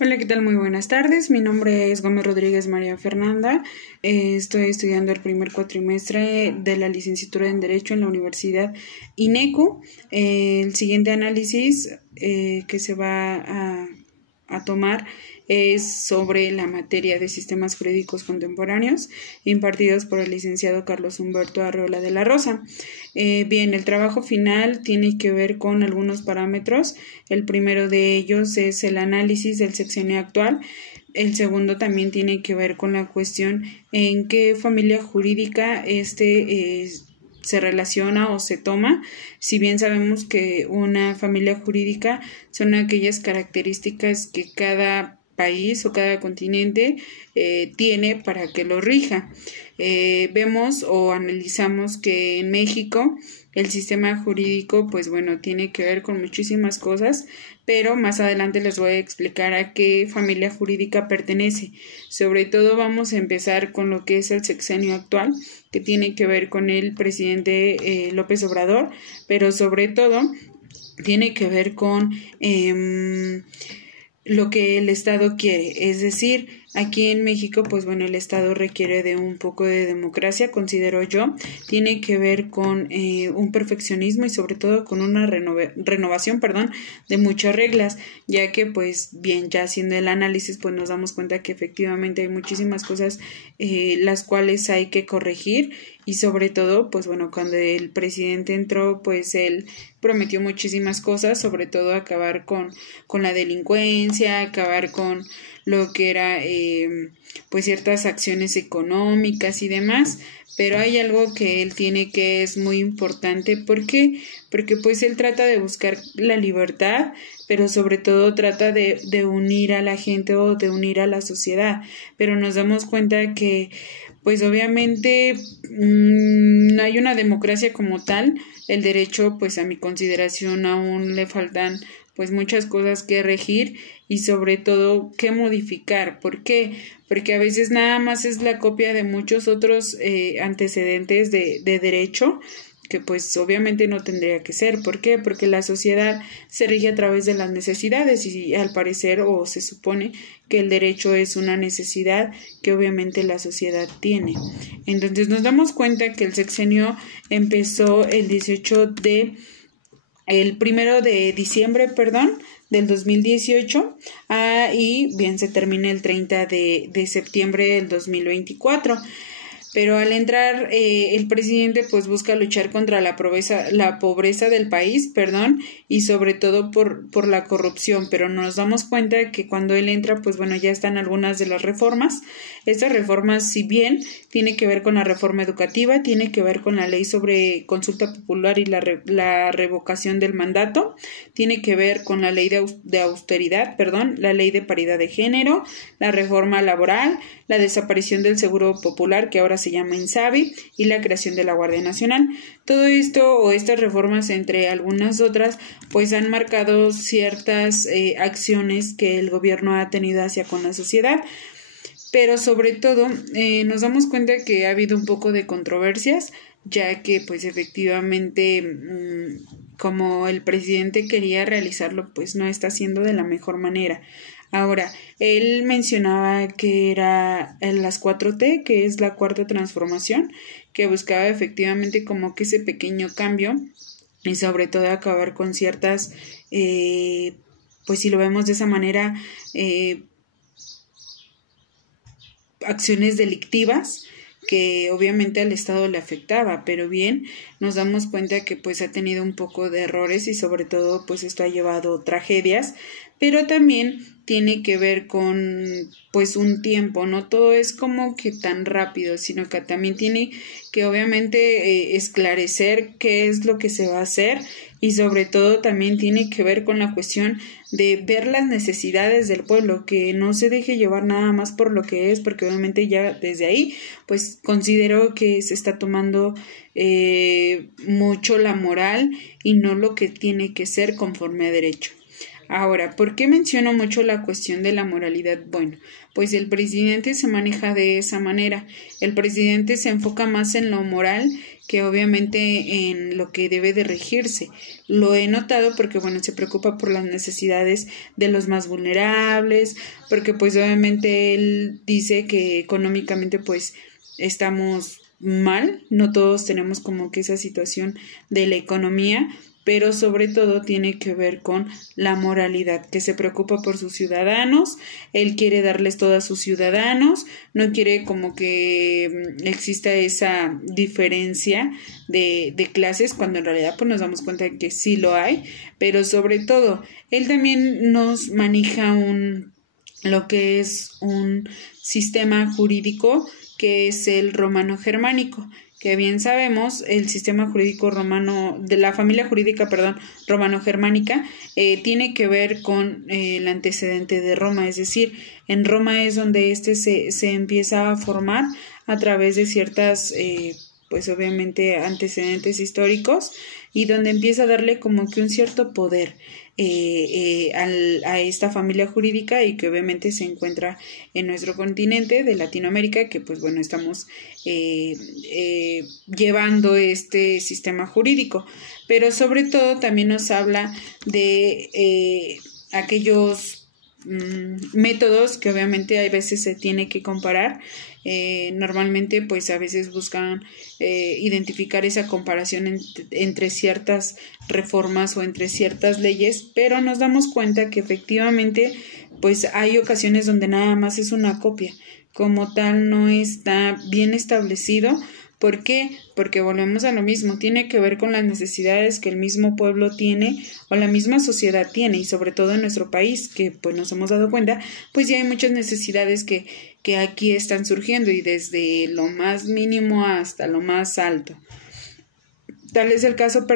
Hola, ¿qué tal? Muy buenas tardes. Mi nombre es Gómez Rodríguez María Fernanda. Estoy estudiando el primer cuatrimestre de la licenciatura en Derecho en la Universidad INECU. El siguiente análisis que se va a tomar es sobre la materia de sistemas jurídicos contemporáneos impartidos por el licenciado Carlos Humberto Arreola de la Rosa. Bien, el trabajo final tiene que ver con algunos parámetros. El primero de ellos es el análisis del sexenio actual. El segundo también tiene que ver con la cuestión en qué familia jurídica se relaciona o se toma. Si bien sabemos que una familia jurídica son aquellas características que cada país o cada continente tiene para que lo rija. Vemos o analizamos que en México el sistema jurídico, pues bueno, tiene que ver con muchísimas cosas, pero más adelante les voy a explicar a qué familia jurídica pertenece. Sobre todo vamos a empezar con lo que es el sexenio actual, que tiene que ver con el presidente López Obrador, pero sobre todo tiene que ver con lo que el Estado quiere, es decir, aquí en México, pues bueno, el Estado requiere de un poco de democracia, considero yo, tiene que ver con un perfeccionismo y sobre todo con una renovación, de muchas reglas, ya que pues bien, ya haciendo el análisis, pues nos damos cuenta que efectivamente hay muchísimas cosas las cuales hay que corregir y sobre todo, pues bueno, cuando el presidente entró, pues él prometió muchísimas cosas, sobre todo acabar con la delincuencia, acabar con lo que era pues ciertas acciones económicas y demás, pero hay algo que él tiene que es muy importante. ¿Por qué? Porque pues él trata de buscar la libertad, pero sobre todo trata de unir a la gente o de unir a la sociedad, pero nos damos cuenta que pues obviamente no hay una democracia como tal. El derecho, pues a mi consideración aún le faltan pues muchas cosas que regir y sobre todo que modificar. ¿Por qué? Porque a veces nada más es la copia de muchos otros antecedentes de derecho, que pues obviamente no tendría que ser. ¿Por qué? Porque la sociedad se rige a través de las necesidades y al parecer o se supone que el derecho es una necesidad que obviamente la sociedad tiene. Entonces nos damos cuenta que el sexenio empezó el 1 de diciembre, del 2018 y bien se termina el 30 de septiembre del 2024. Pero al entrar el presidente pues busca luchar contra la pobreza del país, y sobre todo por la corrupción, pero nos damos cuenta que cuando él entra pues bueno, ya están algunas de las reformas. Estas reformas, si bien tiene que ver con la reforma educativa, tiene que ver con la ley sobre consulta popular y la revocación del mandato, tiene que ver con la ley de austeridad, la ley de paridad de género, la reforma laboral, la desaparición del seguro popular, que ahora se llama INSABI, y la creación de la Guardia Nacional. Todo esto o estas reformas, entre algunas otras, pues han marcado ciertas acciones que el gobierno ha tenido hacia con la sociedad, pero sobre todo nos damos cuenta que ha habido un poco de controversias, ya que pues efectivamente como el presidente quería realizarlo, pues no está haciendo de la mejor manera. Ahora, él mencionaba que era las 4T, que es la cuarta transformación, que buscaba efectivamente como que ese pequeño cambio y sobre todo acabar con ciertas, pues si lo vemos de esa manera, acciones delictivas que obviamente al Estado le afectaba, pero bien, nos damos cuenta que pues ha tenido un poco de errores y sobre todo pues esto ha llevado tragedias, pero también tiene que ver con pues un tiempo, no todo es como que tan rápido, sino que también tiene que obviamente esclarecer qué es lo que se va a hacer y sobre todo también tiene que ver con la cuestión de ver las necesidades del pueblo, que no se deje llevar nada más por lo que es, porque obviamente ya desde ahí pues considero que se está tomando mucho la moral y no lo que tiene que ser conforme a derecho. Ahora, ¿por qué menciono mucho la cuestión de la moralidad? Bueno, pues el presidente se maneja de esa manera. El presidente se enfoca más en lo moral que obviamente en lo que debe de regirse. Lo he notado porque, bueno, se preocupa por las necesidades de los más vulnerables, porque pues obviamente él dice que económicamente pues estamos mal, no todos tenemos como que esa situación de la economía, pero sobre todo tiene que ver con la moralidad, que se preocupa por sus ciudadanos, él quiere darles todo a sus ciudadanos, no quiere como que exista esa diferencia de clases, cuando en realidad pues nos damos cuenta de que sí lo hay, pero sobre todo, él también nos maneja lo que es un sistema jurídico que es el romano-germánico, que bien sabemos, el sistema jurídico romano, de la familia jurídica, romano-germánica, tiene que ver con el antecedente de Roma, es decir, en Roma es donde se empieza a formar a través de ciertas, pues obviamente antecedentes históricos, y donde empieza a darle como que un cierto poder a esta familia jurídica, y que obviamente se encuentra en nuestro continente de Latinoamérica, que pues bueno, estamos llevando este sistema jurídico, pero sobre todo también nos habla de aquellos métodos que obviamente a veces se tiene que comparar. Normalmente pues a veces buscan identificar esa comparación entre ciertas reformas o entre ciertas leyes, pero nos damos cuenta que efectivamente pues hay ocasiones donde nada más es una copia, como tal no está bien establecido. ¿Por qué? Porque volvemos a lo mismo, tiene que ver con las necesidades que el mismo pueblo tiene o la misma sociedad tiene, y sobre todo en nuestro país, que pues nos hemos dado cuenta, pues ya hay muchas necesidades que aquí están surgiendo, y desde lo más mínimo hasta lo más alto. Tal es el caso,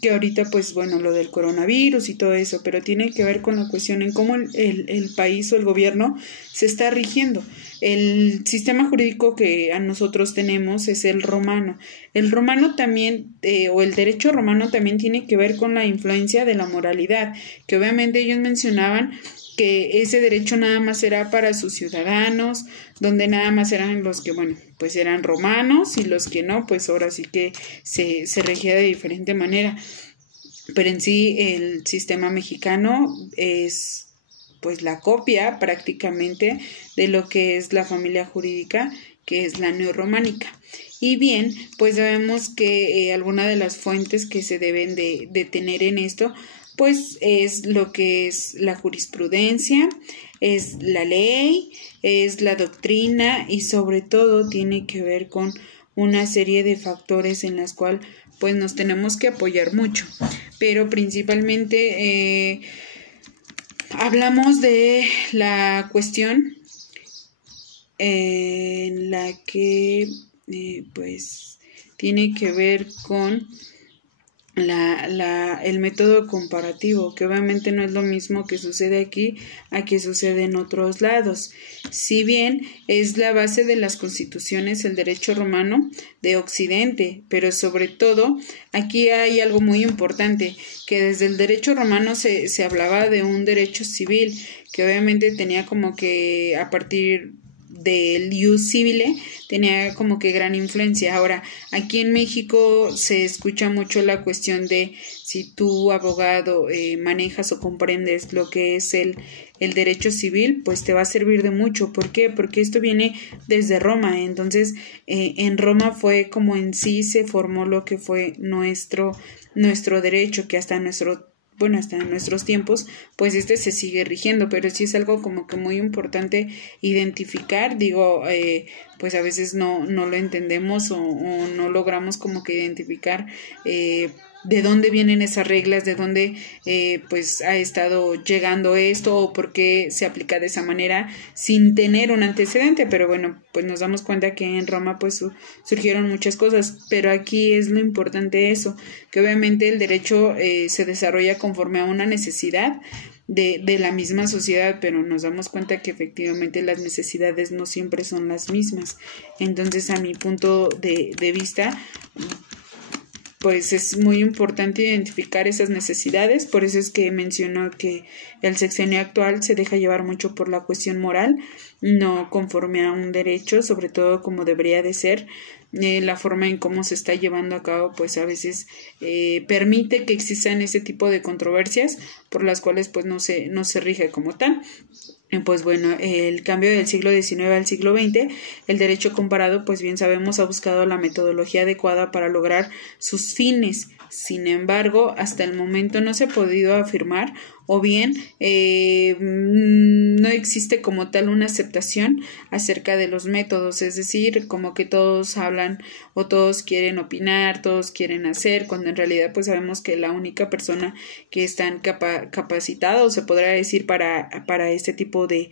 que ahorita pues bueno, lo del coronavirus y todo eso, pero tiene que ver con la cuestión en cómo el país o el gobierno se está rigiendo. El sistema jurídico que a nosotros tenemos es el romano. El romano también, o el derecho romano también tiene que ver con la influencia de la moralidad, que obviamente ellos mencionaban que ese derecho nada más era para sus ciudadanos, donde nada más eran los que, bueno, pues eran romanos, y los que no, pues ahora sí que se regía de diferente manera. Pero en sí el sistema mexicano es pues la copia prácticamente de lo que es la familia jurídica, que es la neorrománica. Y bien, pues sabemos que alguna de las fuentes que se deben de tener en esto, pues es lo que es la jurisprudencia, es la ley, es la doctrina, y sobre todo tiene que ver con una serie de factores en las cuales pues nos tenemos que apoyar mucho, pero principalmente hablamos de la cuestión en la que pues tiene que ver con el método comparativo, que obviamente no es lo mismo que sucede aquí a que sucede en otros lados. Si bien es la base de las constituciones el derecho romano de Occidente, pero sobre todo aquí hay algo muy importante, que desde el derecho romano se hablaba de un derecho civil, que obviamente tenía como que a partir del ius civile tenía como que gran influencia. Ahora, aquí en México se escucha mucho la cuestión de si tú, abogado, manejas o comprendes lo que es el derecho civil, pues te va a servir de mucho. ¿Por qué? Porque esto viene desde Roma. Entonces, en Roma fue como en sí se formó lo que fue nuestro derecho, que hasta en nuestros tiempos, pues se sigue rigiendo, pero sí es algo como que muy importante identificar. Pues a veces no lo entendemos o no logramos como que identificar de dónde vienen esas reglas, de dónde pues ha estado llegando esto, o por qué se aplica de esa manera sin tener un antecedente. Pero bueno, pues nos damos cuenta que en Roma pues surgieron muchas cosas, pero aquí es lo importante eso, que obviamente el derecho se desarrolla conforme a una necesidad de la misma sociedad, pero nos damos cuenta que efectivamente las necesidades no siempre son las mismas. Entonces, a mi punto de vista, pues es muy importante identificar esas necesidades. Por eso es que menciono que el sexenio actual se deja llevar mucho por la cuestión moral, no conforme a un derecho, sobre todo como debería de ser. La forma en cómo se está llevando a cabo, pues a veces permite que existan ese tipo de controversias por las cuales pues no se rige como tal. Pues bueno, el cambio del siglo XIX al siglo XX, el derecho comparado, pues bien sabemos, ha buscado la metodología adecuada para lograr sus fines. Sin embargo, hasta el momento no se ha podido afirmar, o bien no existe como tal una aceptación acerca de los métodos, es decir, como que todos hablan o todos quieren opinar, todos quieren hacer, cuando en realidad pues sabemos que la única persona que están capacitados, se podrá decir, para este tipo de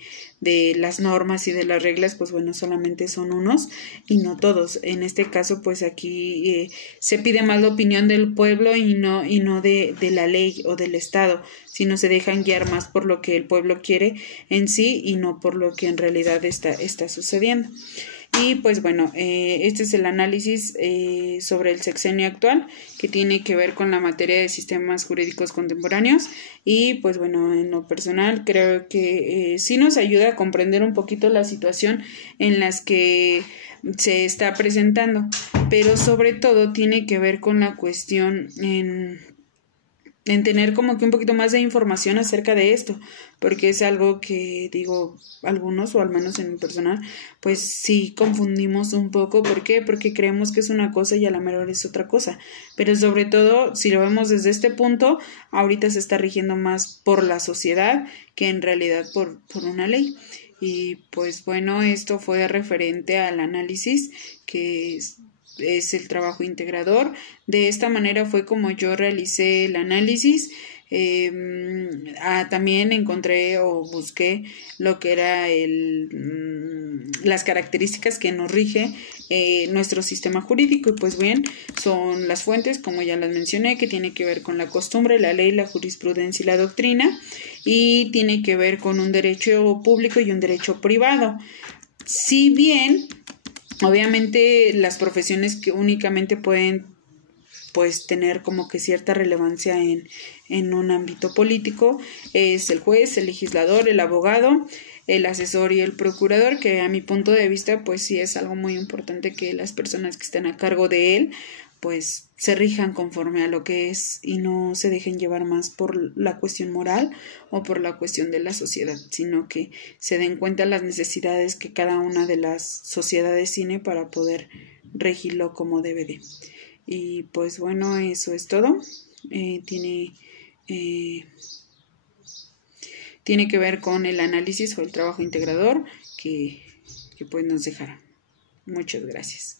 las normas y de las reglas, pues bueno, solamente son unos y no todos. En este caso, pues aquí se pide más la opinión del pueblo y no de la ley o del Estado, sino se dejan guiar más por lo que el pueblo quiere en sí y no por lo que en realidad está sucediendo. Y pues bueno, este es el análisis sobre el sexenio actual, que tiene que ver con la materia de sistemas jurídicos contemporáneos. Y pues bueno, en lo personal creo que sí nos ayuda a comprender un poquito la situación en las que se está presentando, pero sobre todo tiene que ver con la cuestión en tener como que un poquito más de información acerca de esto, porque es algo que digo, algunos, o al menos en mi personal, pues sí confundimos un poco. ¿Por qué? Porque creemos que es una cosa y a la mejor es otra cosa, pero sobre todo, si lo vemos desde este punto, ahorita se está rigiendo más por la sociedad que en realidad por una ley. Y pues bueno, esto fue referente al análisis que es el trabajo integrador. De esta manera fue como yo realicé el análisis. También encontré o busqué lo que era las características que nos rige nuestro sistema jurídico, y pues bien, son las fuentes, como ya las mencioné, que tiene que ver con la costumbre, la ley, la jurisprudencia y la doctrina, y tiene que ver con un derecho público y un derecho privado. Si bien obviamente las profesiones que únicamente pueden pues tener como que cierta relevancia en un ámbito político es el juez, el legislador, el abogado, el asesor y el procurador, que a mi punto de vista pues sí es algo muy importante que las personas que estén a cargo de él pues se rijan conforme a lo que es y no se dejen llevar más por la cuestión moral o por la cuestión de la sociedad, sino que se den cuenta las necesidades que cada una de las sociedades tiene para poder regirlo como debe de. Y pues bueno, eso es todo. Tiene que ver con el análisis o el trabajo integrador que pues nos dejará. Muchas gracias.